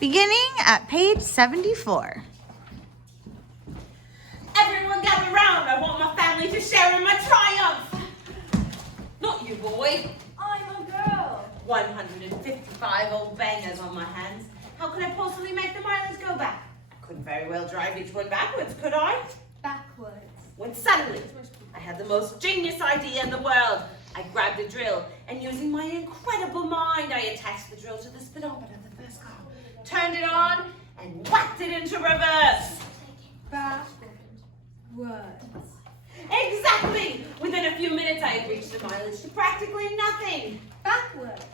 beginning at page 74. Everyone gather round. I want my family to share in my triumph. Not you, boy. I'm a girl. 155 old bangers on my hands. How could I possibly make the mileage go back? I couldn't very well drive each one backwards, could I? Backwards. When suddenly, I had the most genius idea in the world. I grabbed a drill, and using my incredible mind, I attached the drill to the speedometer of the first car, turned it on, and whacked it into reverse. Backwards. Exactly! Within a few minutes, I had reached a mileage to practically nothing. Backwards.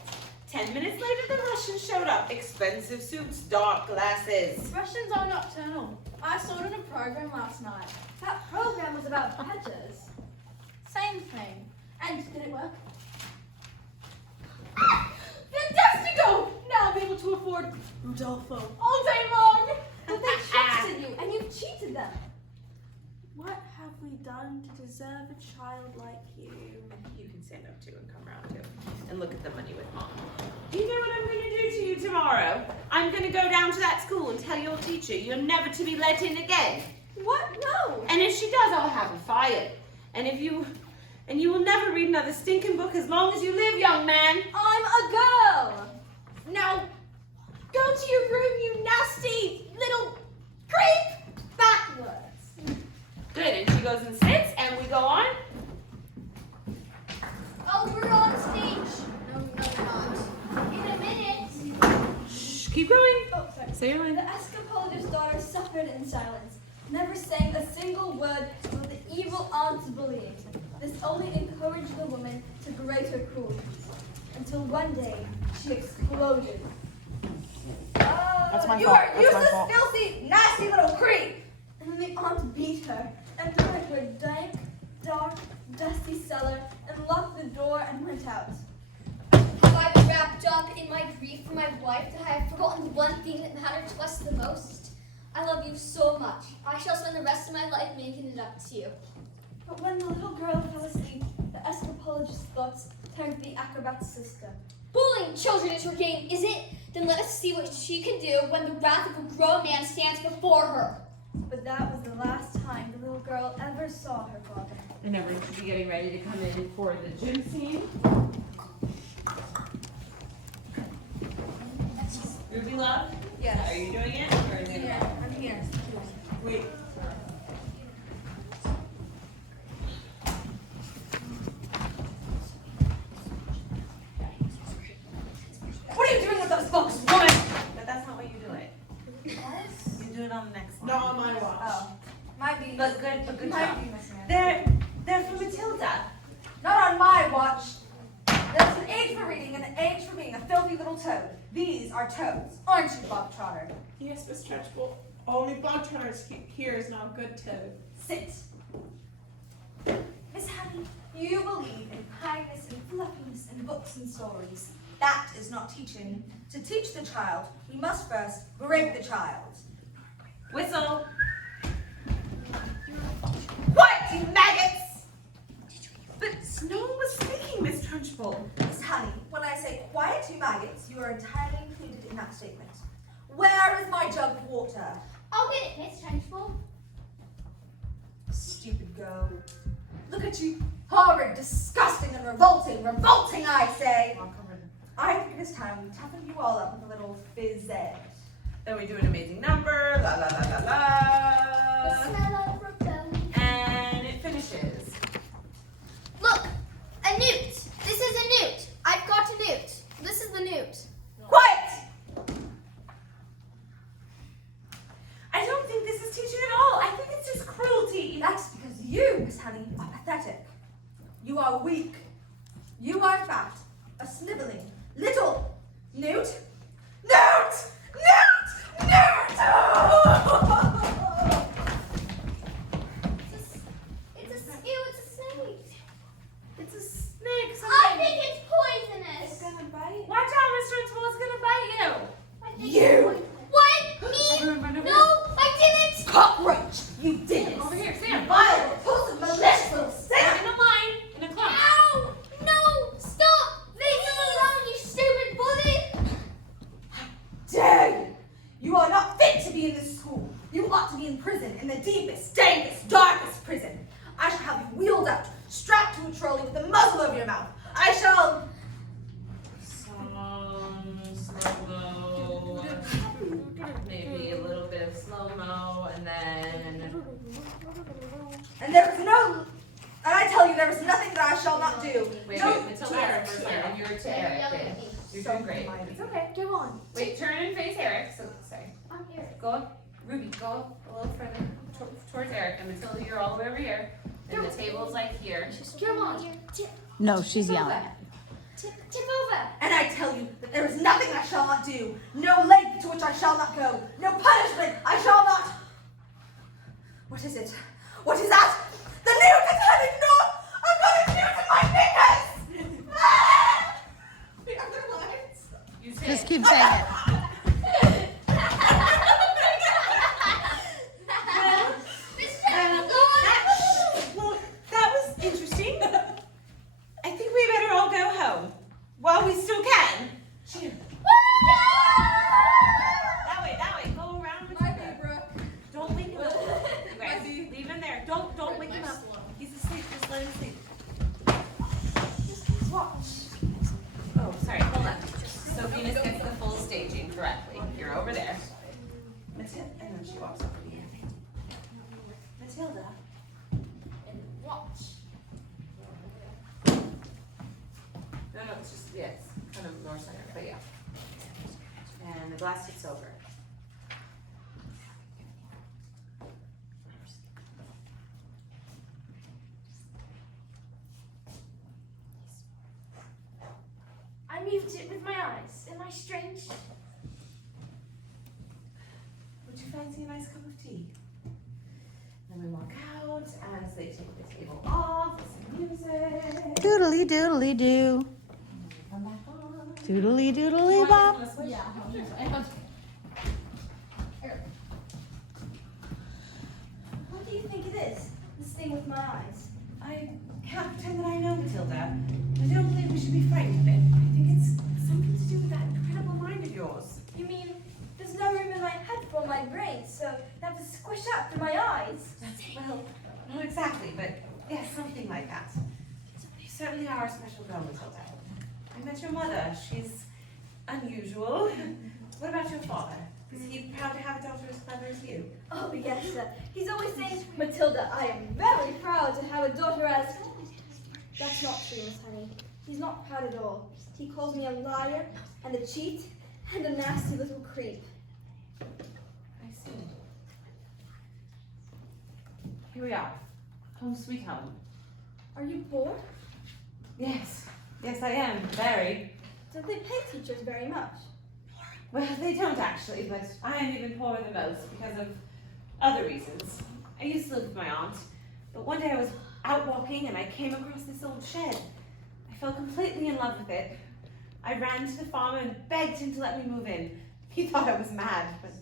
10 minutes later, the Russians showed up. Expensive suits, dark glasses. Russians are nocturnal. I saw it in a program last night. That program was about badgers. Same thing. And did it work? Fantastico! Now I'll be able to afford Rodolfo all day long. But they trusted you and you've cheated them. What have we done to deserve a child like you? You can stand up too and come around too. And look at the money with Mom. Do you know what I'm going to do to you tomorrow? I'm going to go down to that school and tell your teacher you're never to be let in again. What? No. And if she does, I'll have her fired. And you will never read another stinking book as long as you live, young man. I'm a girl. Now, go to your room, you nasty little creep. Backwards. Good, and she goes and sits, and we go on. Oh, we're on stage. No, we're not. In a minute. Shh, keep going. Oh, sorry. Say your mind. The escapologist's daughter suffered in silence, never saying a single word about the evil aunt's bullying. This only encouraged the woman to greater cruelties, until one day she exploded. That's my You fault. are That's my useless, fault. filthy, nasty little creep! And then the aunt beat her and took her to a dank, dark, dusty cellar and locked the door and went out. Have I been wrapped up in my grief for my wife that I have forgotten the one thing that mattered to us the most? I love you so much. I shall spend the rest of my life making it up to you. But when the little girl fell asleep, the escapologist's thoughts turned to the acrobat's sister. Bullying children is her game, is it? Then let us see what she can do when the wrath of a grown man stands before her. But that was the last time the little girl ever saw her father. And everyone should be getting ready to come in for the gym scene. Ruby Love? Yes. Are you doing it? Or is it? Yeah, I'm here. Wait. What are you doing with those books, woman? But that's not what you do it. What? You do it on the next one. Not on my watch. Oh, might be. But good might job. be misread. They're for Matilda. Not on my watch. There's an age for reading and an age for being a filthy little toad. These are toads, aren't you, Bob Trotter? Yes, Miss Trunchbull. Only Bob Trotter's here is now a good toad. Sit. Miss Honey, you believe in kindness and fluffiness and books and stories. That is not teaching. To teach the child, we must first break the child. Whistle. What, you maggots? But no one was speaking, Miss Trunchbull. Miss Honey, when I say quiet, you maggots, you are entirely included in that statement. Where is my jug of water? I'll get it, Miss Trunchbull. Stupid girl. Look at you. Horrid, disgusting, and revolting. Revolting, I say. I think it is time we toughen you all up with a little phys ed. Then we do an amazing number, la la la la The la. smell of rebellion. And it finishes. Look, a newt. This is a newt. I've got a newt. This is the newt. Quiet! I don't think this is teaching at all. I think it's just cruelty. That's because you, Miss Honey, are pathetic. You are weak. You are fat. A sniveling, little newt. Newt! Newt! Newt! It's a snake. It's a snake. I think it's poisonous. It's gonna bite. Watch out, Miss Trunchbull. It's gonna bite you. I think You. it's poisonous. What? Me? Everyone run over No, I didn't. Cockroach! You did it! Over here, Sam. Vile, repulsive, malicious little In sinner! a line, in a clump. Ow! No! Stop! Leave him alone, you stupid bully! be in this school. You ought to be in prison, in the deepest, dankest, darkest prison. I shall have you wheeled out, strapped to a trolley with a muzzle over your mouth. I shall... Slow-mo. Maybe a little bit of slow-mo, and then... And there is no... And I tell you, there is nothing that I shall not do. Wait, no, Matilda, and you're to Eric. babe. You're doing great. It's okay. Go on. Wait, turn and face Eric. So, sorry. I'm here. Go up, Ruby, go a little further towards Eric, and Matilda, you're all the way over here. And the table's like here. Go on. Tip No, she's Tip yelling. over. tip over. And I tell you that there is nothing I shall not do. No length to which I shall not go. No punishment I shall not... What is it? What is that? The new Titanic knot! I've got a fuse in my fingers! Ah! The other lines. You say Just it. keep saying it. Well, that was interesting. I think we better all go home. While we still can. That way. Go around with Brooke. Don't wake him up. You guys, leave him there. Don't wake him up. He's asleep. Just let him sleep. Oh, sorry. Hold on. So Venus gets the full staging correctly. You're over there. Matilda, and then she walks over to you. Matilda. Watch. No, it's just, yeah, it's kind of more center, but yeah. And the glass tips over. I moved it with my eyes. Am I strange? Would you fancy a nice cup of tea? Then we walk out as they take the table off, some music. Doodly doodly doo. Come back on. Doodly doodly bop. Yeah. What do you think it is? This thing with my eyes. I can't pretend that I know, Matilda. I don't believe we should be frightened of it. I think it's something to do with that incredible mind of yours. You mean there's no room in my head for my brain, so I have to squish out through my eyes? Well, not exactly, but yes, something like that. You certainly are a special girl, Matilda. I met your mother. She's unusual. What about your father? Is he proud to have a daughter as clever as you? Oh yes, sir. He's always saying, Matilda, I am very proud to have a daughter as... That's not true, Miss Honey. He's not proud at all. He calls me a liar and a cheat and a nasty little creep. I see. Here we are. Home sweet home. Are you bored? Yes. Yes, I am. Very. Don't they pay teachers very much? Well, they don't actually, but I am even poorer than most because of other reasons. I used to live with my aunt, but one day I was out walking and I came across this old shed. I fell completely in love with it. I ran to the farmer and begged him to let me move in. He thought I was mad, but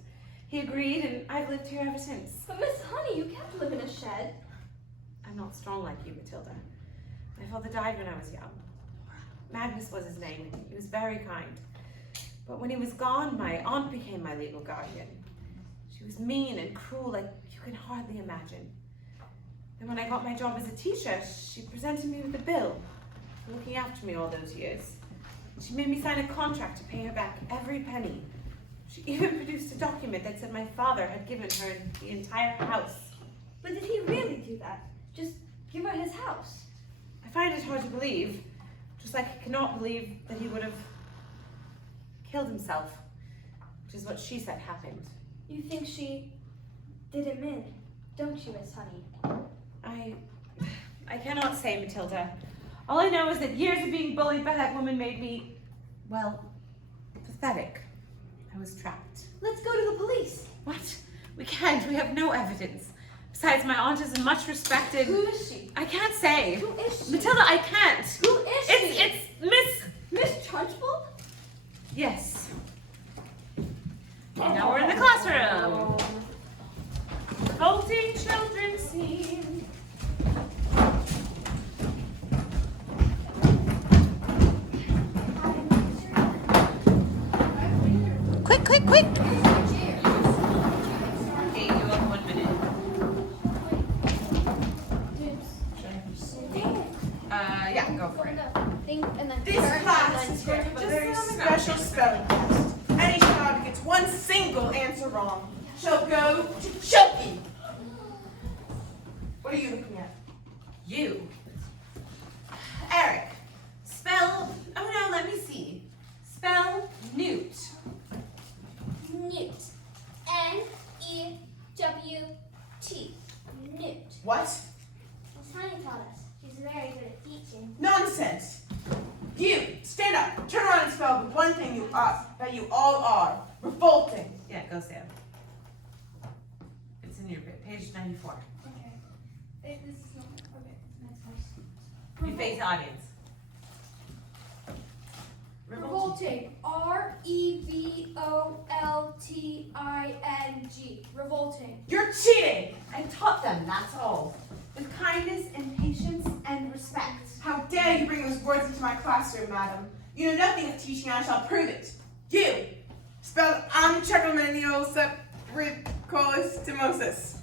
he agreed and I've lived here ever since. But Miss Honey, you can't live in a shed. I'm not strong like you, Matilda. My father died when I was young. Magnus was his name, and he was very kind. But when he was gone, my aunt became my legal guardian. She was mean and cruel like you can hardly imagine. And when I got my job as a teacher, she presented me with a bill for looking after me all those years. She made me sign a contract to pay her back every penny. She even produced a document that said my father had given her the entire house. But did he really do that? Just give her his house? I find it hard to believe, just like I cannot believe that he would have killed himself, which is what she said happened. You think she did him in, don't you, Miss Honey? I cannot say, Matilda. All I know is that years of being bullied by that woman made me, well, pathetic. I was trapped. Let's go to the police. What? We can't. We have no evidence. Besides, my aunt is a much respected... Who is she? I can't say. Who is she? Matilda, I can't. Who is she? It's Miss... Miss Trunchbull? Yes. And now we're in the classroom. Revolting children scene. Quick, quick, quick. spelling test. Any child who gets one single answer wrong shall go to choking. What are you looking at? You. Eric, spell, oh no, let me see. Spell newt. Newt. N-E-W-T. Newt. What? Miss Honey taught us. She's very good at teaching. Nonsense. You, stand up, turn around and spell the one thing you are, that you all are. Revolting. Yeah, go Sam. It's in your page 94. Okay. This is not. Okay. Next one. You face the audience. Revolting. R-E-V-O-L-T-I-N-G. Revolting. You're cheating. I taught them, that's all. With kindness and patience and respect. How dare you bring those words into my classroom, madam? You know nothing of teaching, and I shall prove it. You, spell amcheckalmeniosepritcolistimosis.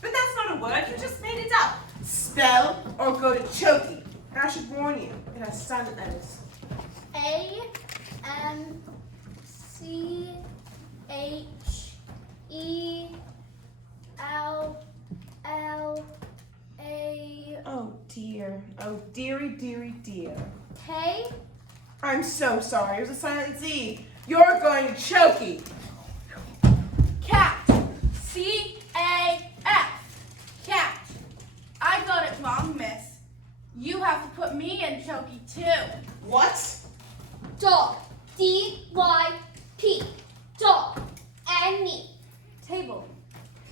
But that's not a word, you just made it up. Spell or go to choking. And I should warn you, it has silent letters. A-M-C-H-E-L-L-A. Oh dear. Oh dearie, dearie, dear. K. I'm so sorry. It was a silent Z. You're going to chokey. Cat. C-A-F. Cat. I got it wrong, miss. You have to put me in chokey too. What? Dog. D-Y-P. Dog. And me. Table.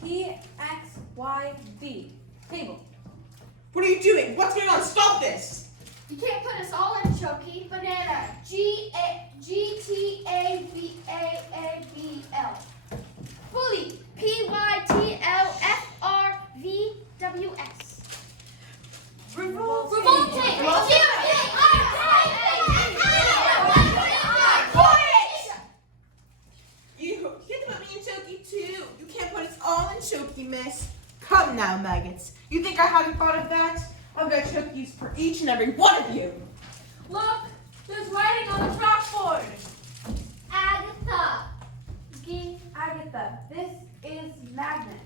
P-X-Y-D. Table. What are you doing? What's going on? Stop this! You can't put us all in chokey. Banana. G-T-A-B-A-A-B-L. Fully. P-Y-T-L-F-R-V-W-S. Revolting. Revolting. You get to put me in chokey too. You can't put us all in chokey, miss. Come now, maggots. You think I haven't thought of that? I've got chokeys for each and every one of you. Look, there's writing on the chalkboard. Agatha. Agatha. This is Magnet.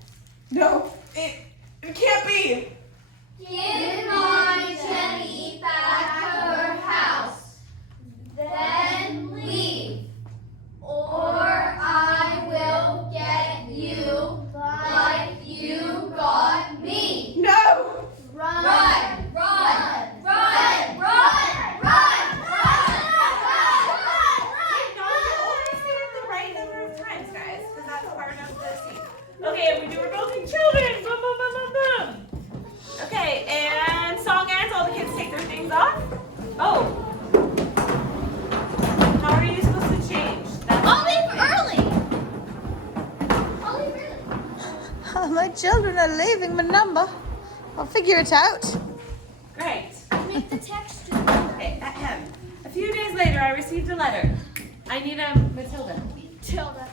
No, it can't be. Give my Jenny back her house. Then leave. Or I will get you like you got me. No! Run, run, run, run, run, run, Always do it the right number of times, guys, because that's part of the scene. Okay, and we do revolting children. Boom, boom, boom, boom, boom. Okay, and song ends. All the kids take their things off. Oh. How are you supposed to change? I'll leave early. I'll leave early. My children are leaving my number. I'll figure it out. Great. Make the text. Okay, ahem. A few days later, I received a letter. I need a Matilda. Tilda.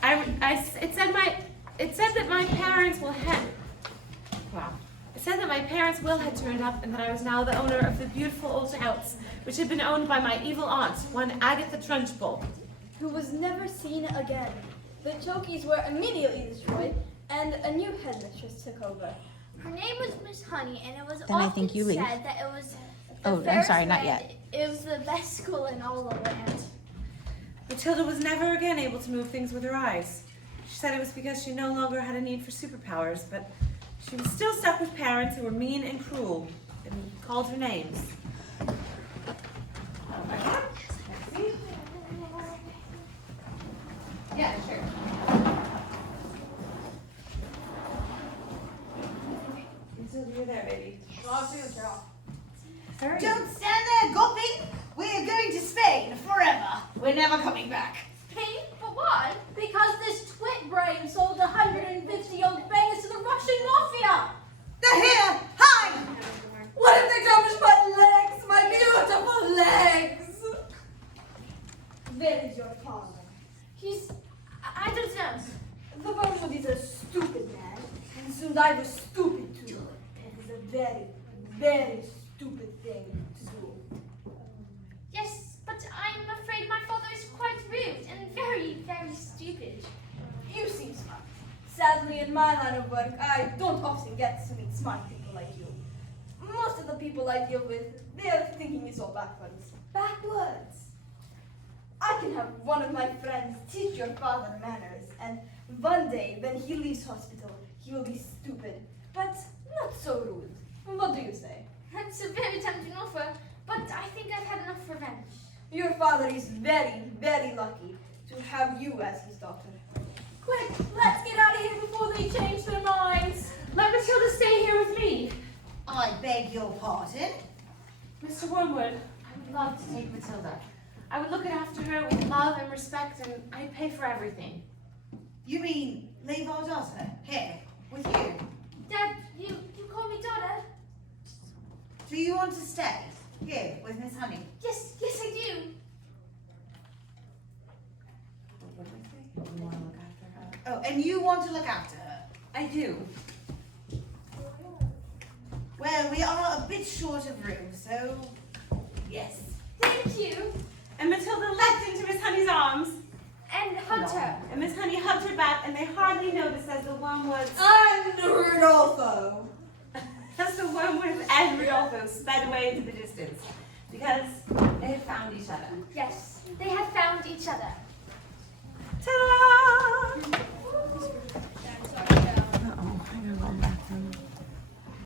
It said that my parents will head. Wow. It said that my parents' will had turned up and that I was now the owner of the beautiful old house, which had been owned by my evil aunt, one Agatha Trunchbull. Who was never seen again. The chokies were immediately destroyed, and a new headmistress took over. Her name was Miss Honey, and it was Then I often think you leave. said that it was the Oh, I'm fairest sorry, not land. yet. It was the best school in all the land. Matilda was never again able to move things with her eyes. She said it was because she no longer had a need for superpowers, but she was still stuck with parents who were mean and cruel and called her names. Yeah, sure. Matilda, you're there, baby. Hurry. Don't stand there gulping. We're going to Spain forever. We're never coming back. Pain? But why? Because this twit brain sold 150 young bangers to the Russian mafia! They're here. Hi. What have they done with my legs? My beautiful legs. Where is your father? I don't know. The version is a stupid man, and soon I was stupid too. It is a very, very stupid thing to do. Yes, but I'm afraid my father Sadly, in my line of work, I don't often get to meet smart people like you. Most of the people I deal with, their thinking is all backwards. Backwards! I can have one of my friends teach your father manners, and one day, when he leaves hospital, he will be stupid, but not so rude. What do you say? That's a very tempting offer, but I think I've had enough revenge. Your father is very, very lucky to have you as his daughter. Quick, let's get out of here before they change their minds. Let Matilda stay here with me. I beg your pardon? Mr. Wormwood, I would love to take Matilda. I would look after her with love and respect, and I'd pay for everything. You mean leave our daughter here with you? Dad, you call me daughter? Do you want to stay here with Miss Honey? Yes, I do. What did I say? You want to look after her? Oh, and you want to look after her? I do. Well, we are a bit short of room, so Yes. Thank you. And Matilda leapt into Miss Honey's arms. And hugged her. And Miss Honey hugged her back, and they hardly noticed as the wormwoods, And Rodolfo! as the wormwoods and Rodolfo sped away into the distance, because they had found each other. Yes, they have found each other. Ta-da! Sorry, Uh-oh, I gotta go back then.